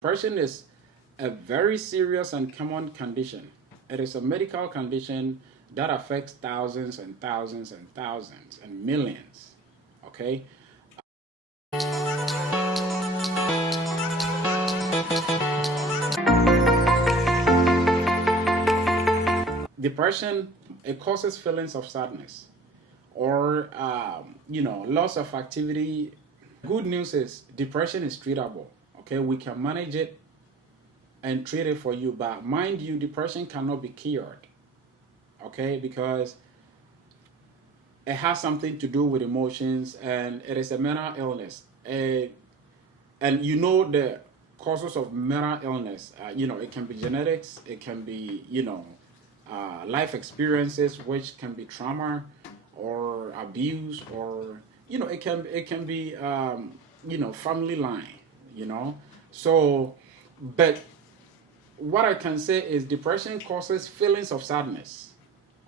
Depression is a very serious and common condition. It is a medical condition that affects thousands and thousands and thousands and millions. Okay? Depression, it causes feelings of sadness or, loss of activity. Good news is depression is treatable. Okay? We can manage it and treat it for you. But mind you, depression cannot be cured. Okay? Because it has something to do with emotions and it is a mental illness. And you know the causes of mental illness. It can be genetics, it can be, life experiences, which can be trauma or abuse, or, it can be, family line, So, but what I can say is depression causes feelings of sadness,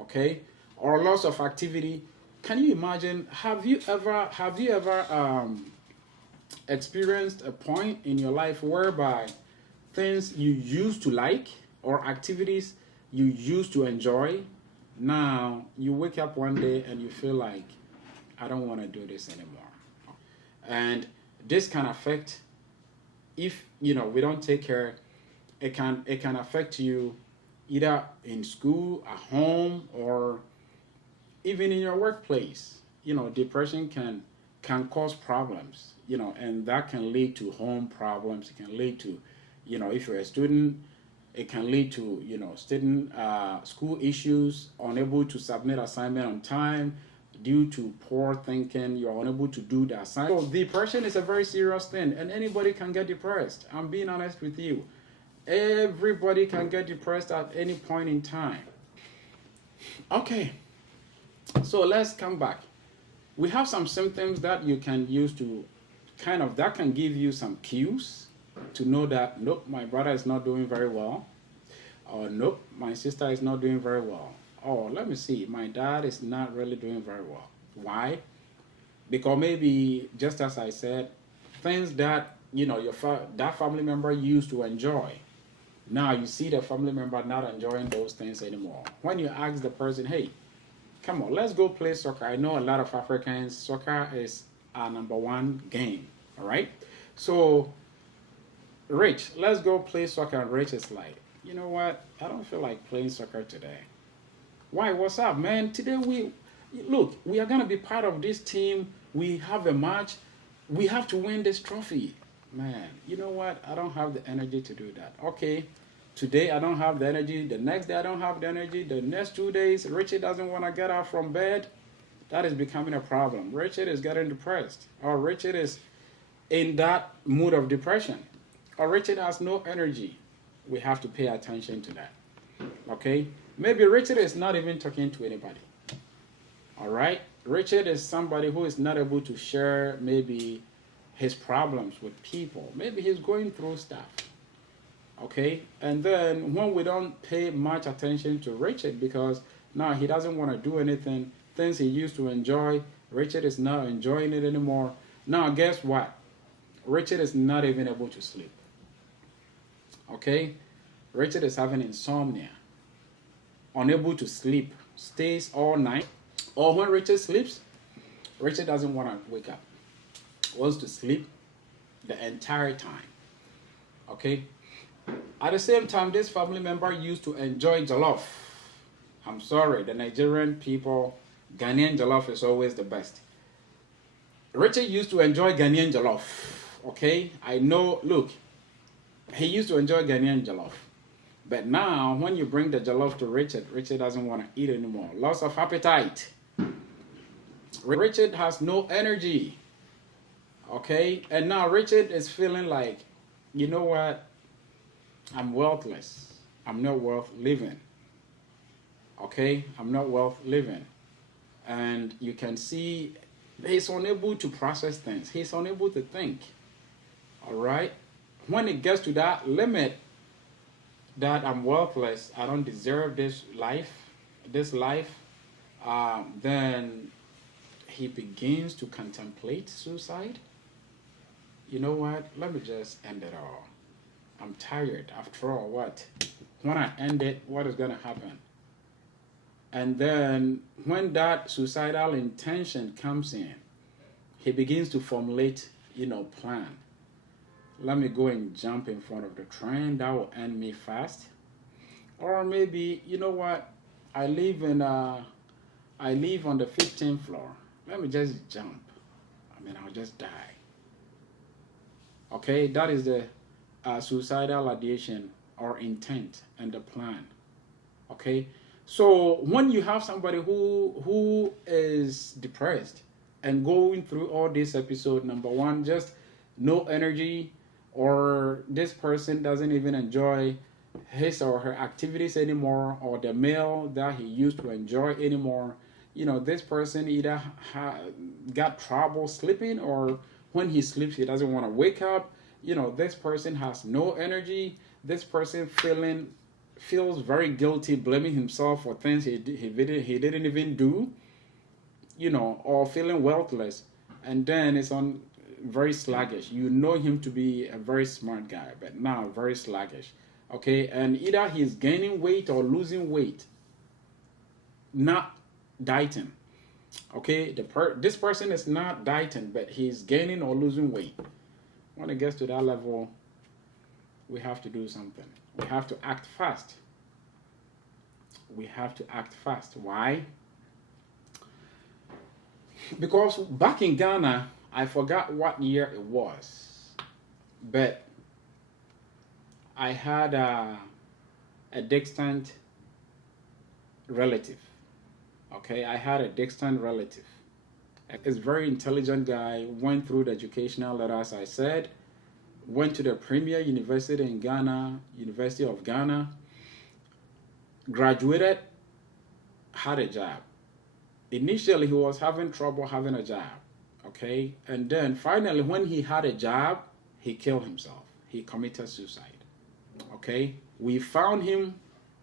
okay, or loss of activity. Can you imagine? Have you ever experienced a point in your life whereby things you used to like or activities you used to enjoy, now you wake up one day and you feel like, I don't want to do this anymore. And this can affect, if we don't take care, it can affect you either in school, at home, or even in your workplace. Depression can cause problems, and that can lead to home problems. It can lead to, if you're a student, it can lead to, student school issues, unable to submit assignment on time due to poor thinking. You're unable to do the assignment. So depression is a very serious thing, and anybody can get depressed. I'm being honest with you. Everybody can get depressed at any point in time. Okay, so let's come back. We have some symptoms that you can use to that can give you some cues to know that, nope, my brother is not doing very well, or nope, my sister is not doing very well, or let me see, my dad is not really doing very well. Why? Because maybe, just as I said, things that that family member used to enjoy, now you see the family member not enjoying those things anymore. When you ask the person, hey, come on, let's go play soccer. I know a lot of Africans, soccer is our number one game. All right? So, Rich, let's go play soccer. And Rich is like, you know what? I don't feel like playing soccer today. Why? What's up, man? Today we are going to be part of this team. We have a match. We have to win this trophy. Man, you know what? I don't have the energy to do that. Okay, today I don't have the energy. The next day I don't have the energy. The next 2 days, Richard doesn't want to get out from bed. That is becoming a problem. Richard is getting depressed. Or Richard is in that mood of depression. Or Richard has no energy. We have to pay attention to that. Okay? Maybe Richard is not even talking to anybody. All right? Richard is somebody who is not able to share maybe his problems with people. Maybe he's going through stuff. Okay? And then when we don't pay much attention to Richard because now he doesn't want to do anything, things he used to enjoy, Richard is not enjoying it anymore. Now guess what? Richard is not even able to sleep. Okay? Richard is having insomnia. Unable to sleep. Stays all night. Or when Richard sleeps, Richard doesn't want to wake up. Wants to sleep the entire time. Okay? At the same time, this family member used to enjoy jollof. I'm sorry, the Nigerian people, Ghanaian jollof is always the best. Richard used to enjoy Ghanaian jollof. Okay? I know, look, he used to enjoy Ghanaian jollof. But now, when you bring the jollof to Richard, Richard doesn't want to eat anymore. Loss of appetite. Richard has no energy. Okay? And now Richard is feeling like, you know what? I'm worthless. I'm not worth living. Okay? I'm not worth living. And you can see he's unable to process things. He's unable to think. All right? When it gets to that limit that I'm worthless, I don't deserve this life, then he begins to contemplate suicide. You know what? Let me just end it all. tired. After all, what? When I end it, what is going to happen? And then when that suicidal intention comes in, he begins to formulate, plan. Let me go and jump in front of the train. That will end me fast. Or maybe, you know what? I live on the 15th floor. Let me just jump. I'll just die. Okay, that is the suicidal ideation or intent and the plan. Okay, so when you have somebody who is depressed and going through all this episode, number one, just no energy, or this person doesn't even enjoy his or her activities anymore, or the meal that he used to enjoy anymore. This person either got trouble sleeping, or when he sleeps he doesn't want to wake up. This person has no energy. This person feels very guilty, blaming himself for things he didn't even do, or feeling worthless. And then it's on very sluggish. You know him to be a very smart guy, but now very sluggish. Okay, and either he's gaining weight or losing weight, not dieting. Okay, this person is not dieting, but he's gaining or losing weight. When it gets to that level, we have to do something. We have to act fast. We have to act fast. Why? Because back in Ghana, I forgot what year it was, but I had a distant relative. Okay, I had a distant relative. He's a very intelligent guy, went through the educational ladder, as I said, went to the premier university in Ghana, University of Ghana, graduated, had a job. Initially, he was having trouble having a job, okay? And then finally, when he had a job, he killed himself. He committed suicide, okay? We found him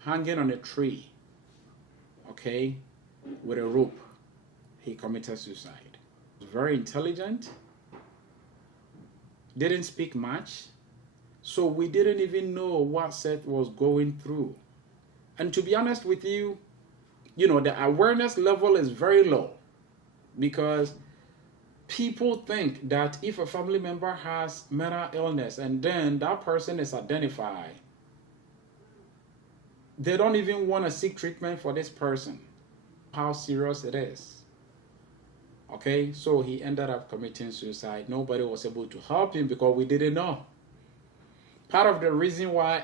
hanging on a tree, okay, with a rope. He committed suicide. He was very intelligent, didn't speak much, so we didn't even know what Seth was going through. And to be honest with you, the awareness level is very low, because people think that if a family member has mental illness and then that person is identified, they don't even want to seek treatment for this person. How serious it is. Okay, so he ended up committing suicide. Nobody was able to help him because we didn't know. Part of the reason why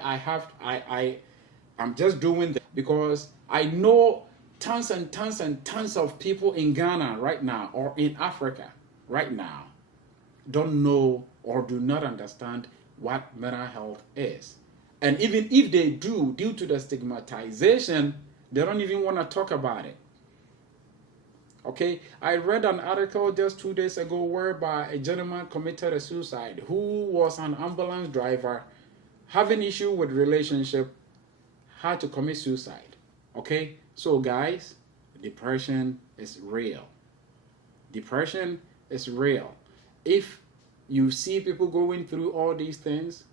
I'm just doing that, because I know tons and tons and tons of people in Ghana right now, or in Africa right now, don't know or do not understand what mental health is. And even if they do, due to the stigmatization, they don't even want to talk about it. Okay, I read an article just 2 days ago whereby a gentleman committed a suicide who was an ambulance driver, having issue with relationship, had to commit suicide. Okay, so guys, depression is real. Depression is real. If you see people going through all these things,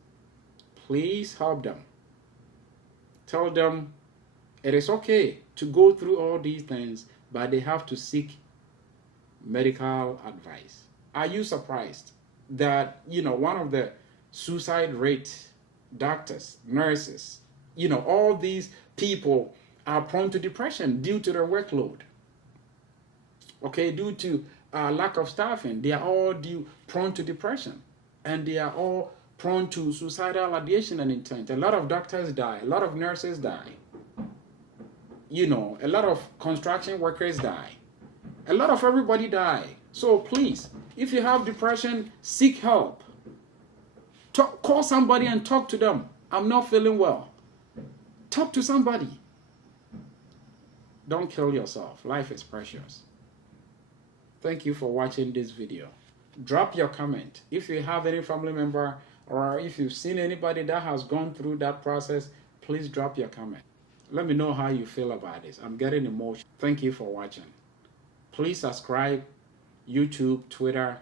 please help them. Tell them it is okay to go through all these things, but they have to seek medical advice. Are you surprised that, one of the suicide rate doctors, nurses, all these people are prone to depression due to their workload? Okay, due to lack of staffing, they are all prone to depression, and they are all prone to suicidal ideation and intent. A lot of doctors die, a lot of nurses die. A lot of construction workers die. A lot of everybody die. So please, if you have depression, seek help. Call somebody and talk to them. I'm not feeling well. Talk to somebody. Don't kill yourself. Life is precious. Thank you for watching this video. Drop your comment. If you have any family member, or if you've seen anybody that has gone through that process, please drop your comment. Let me know how you feel about this. I'm getting emotional. Thank you for watching. Please subscribe, YouTube, Twitter,